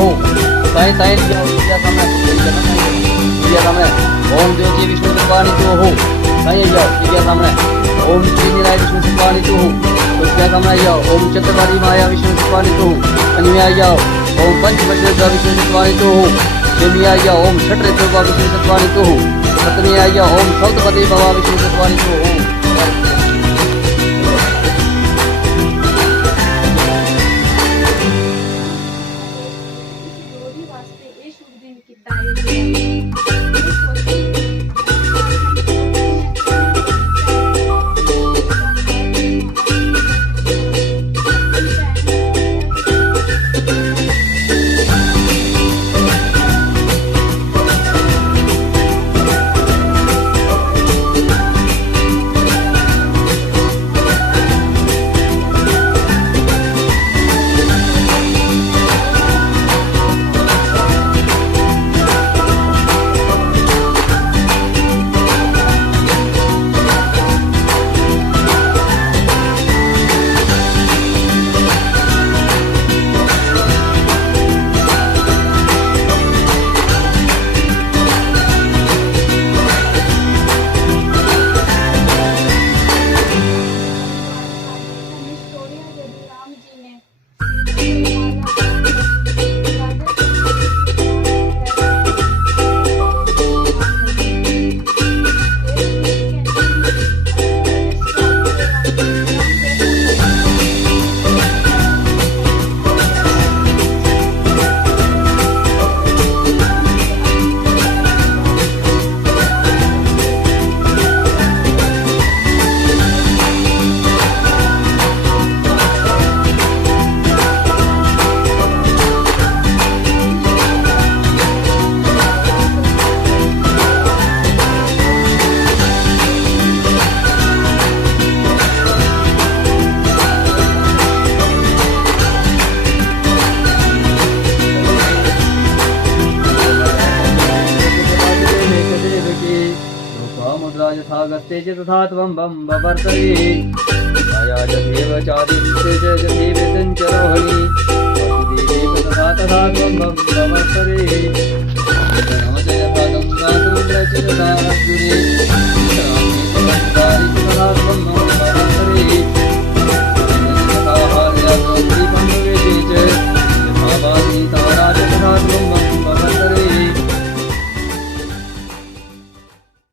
ओम साईं साईं जाओ विद्या सामने विद्या सामने ओम जो जी विष्णु सत्वानी तो हो साईं जाओ विद्या सामने ओम श्री निराय विष्णु सत्वानी तो हो विद्या सामने जाओ ओम चतुर्वारी माया विष्णु सत्वानी तो हो पंचमी जाओ ओम पंचवज्र विष्णु सत्वानी तो हो छठवीं जाओ ओम छठ ऋतु विष्णु सत्वानी तो हो सप्तमी जाओ ओम सप्तपति बाबा विष्णु सत्वानी तो हो। यथागस्ते च तथा त्वं बं बवर्तये माया जथेव चादित्ये च जथेव सञ्चरोहि वासुदेवे तथा तथा त्वं बं बवर्तये नमः यथा गङ्गा च तथा अर्जुने